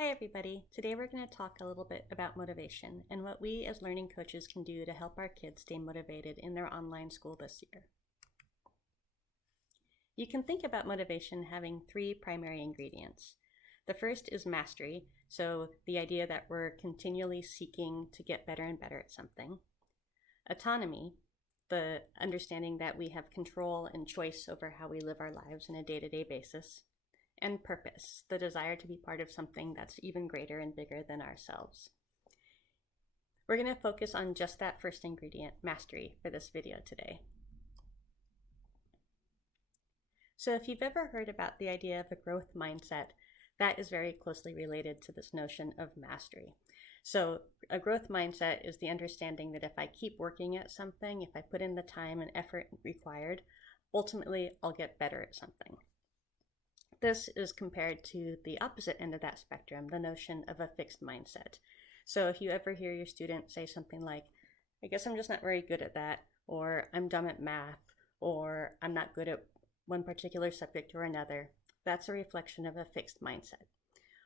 Hi everybody. Today we're going to talk a little bit about motivation and what we as learning coaches can do to help our kids stay motivated in their online school this year. You can think about motivation having three primary ingredients. The first is mastery, so the idea that we're continually seeking to get better and better at something. Autonomy, the understanding that we have control and choice over how we live our lives on a day-to-day basis. And purpose, the desire to be part of something that's even greater and bigger than ourselves. We're going to focus on just that first ingredient, mastery, for this video today. So if you've ever heard about the idea of a growth mindset, that is very closely related to this notion of mastery. So a growth mindset is the understanding that if I keep working at something, if I put in the time and effort required, ultimately I'll get better at something. This is compared to the opposite end of that spectrum, the notion of a fixed mindset. So if you ever hear your student say something like, I guess I'm just not very good at that, or I'm dumb at math, or I'm not good at one particular subject or another, that's a reflection of a fixed mindset.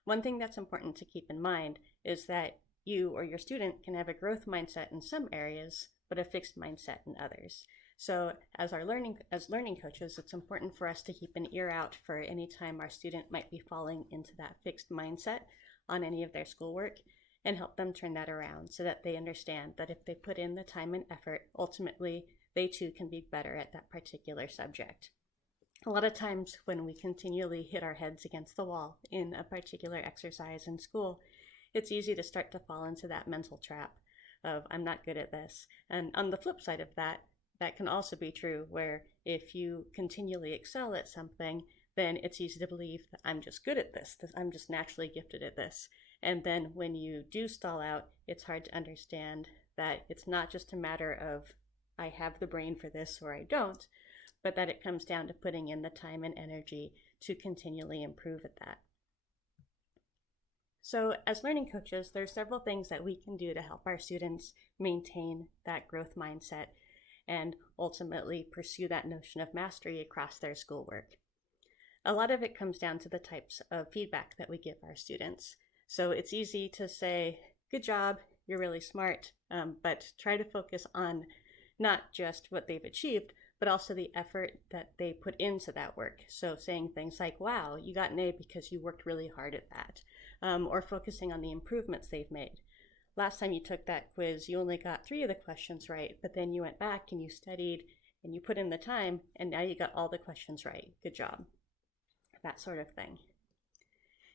One thing that's important to keep in mind is that you or your student can have a growth mindset in some areas, but a fixed mindset in others. So as learning coaches, it's important for us to keep an ear out for any time our student might be falling into that fixed mindset on any of their schoolwork and help them turn that around so that they understand that if they put in the time and effort, ultimately they too can be better at that particular subject. A lot of times when we continually hit our heads against the wall in a particular exercise in school, it's easy to start to fall into that mental trap of I'm not good at this. And on the flip side of that can also be true where if you continually excel at something, then it's easy to believe that I'm just good at this, I'm just naturally gifted at this. And then when you do stall out, it's hard to understand that it's not just a matter of I have the brain for this or I don't, but that it comes down to putting in the time and energy to continually improve at that. So as learning coaches, there's several things that we can do to help our students maintain that growth mindset and ultimately pursue that notion of mastery across their schoolwork. A lot of it comes down to the types of feedback that we give our students. So it's easy to say, good job, you're really smart, but try to focus on not just what they've achieved, but also the effort that they put into that work. So saying things like, wow, you got an A because you worked really hard at that, or focusing on the improvements they've made. Last time you took that quiz, you only got 3 of the questions right, but then you went back and you studied and you put in the time and now you got all the questions right. Good job. That sort of thing.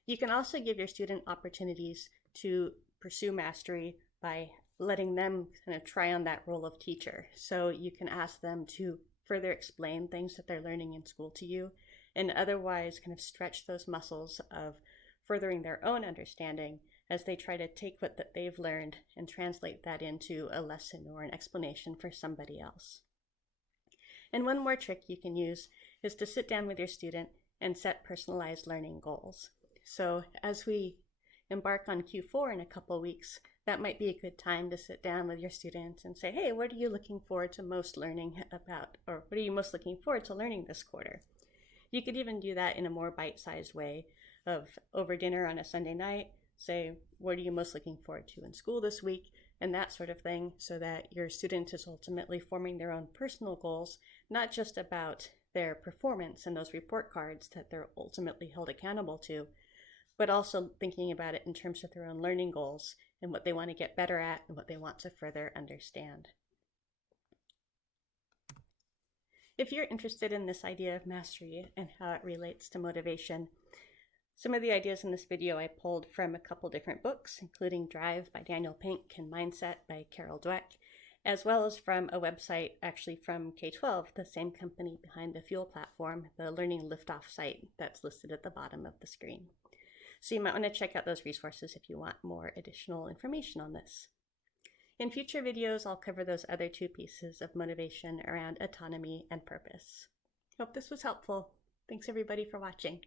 You can also give your student opportunities to pursue mastery by letting them kind of try on that role of teacher. So you can ask them to further explain things that they're learning in school to you and otherwise kind of stretch those muscles of furthering their own understanding as they try to take what that they've learned and translate that into a lesson or an explanation for somebody else. And one more trick you can use is to sit down with your student and set personalized learning goals. So as we embark on Q4 in a couple weeks, that might be a good time to sit down with your students and say, hey, what are you looking forward to most learning about, or what are you most looking forward to learning this quarter? You could even do that in a more bite-sized way of over dinner on a Sunday night, say, what are you most looking forward to in school this week, and that sort of thing, so that your student is ultimately forming their own personal goals, not just about their performance and those report cards that they're ultimately held accountable to, but also thinking about it in terms of their own learning goals and what they want to get better at and what they want to further understand. If you're interested in this idea of mastery and how it relates to motivation, some of the ideas in this video I pulled from a couple different books, including Drive by Daniel Pink and Mindset by Carol Dweck, as well as from a website actually from K-12, the same company behind the Fuel platform, the Learning Liftoff site that's listed at the bottom of the screen. So you might want to check out those resources if you want more additional information on this. In future videos, I'll cover those other 2 pieces of motivation around autonomy and purpose. Hope this was helpful. Thanks everybody for watching.